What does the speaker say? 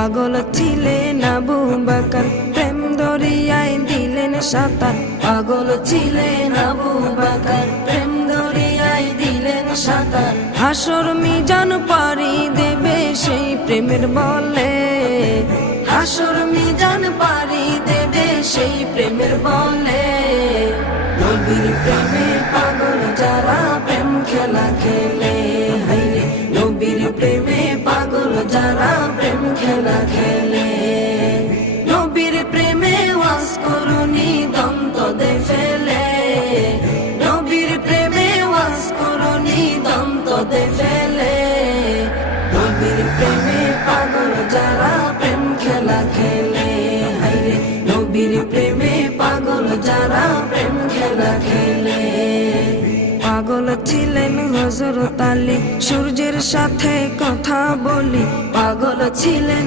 পাগল ছিলেন আবু বকর, প্রেম দরিয়ায় দিলেন সাঁতার। পাগল ছিলেন আবু বকর, প্রেম দরিয়ায় দিলেন সাঁতার। হাসর মিজান পারি দেবে সেই প্রেমের বলে, হাসর মিজান পারি দেবে সেই প্রেমের বলে। নবীর প্রেমে পাগল যারা প্রেম খেলা খেলে, হাইরে নবীর প্রেমে পাগল যারা প্রেম খেলা খেলে। নবীর প্রেমে ওয়াজ করুনি দন্ত দে ফেলে, নবীর প্রেমে ওয়াজ করুনি দন্ত দে ফেলে। নবীর প্রেমে পাগল যারা প্রেম খেলা খেলে, হাইরে নবীর প্রেমে পাগল যারা প্রেম খেলা খেলে। পাগল ছিলেন হযরত আলী, সূর্যের সাথে কথা বলি। পাগল ছিলেন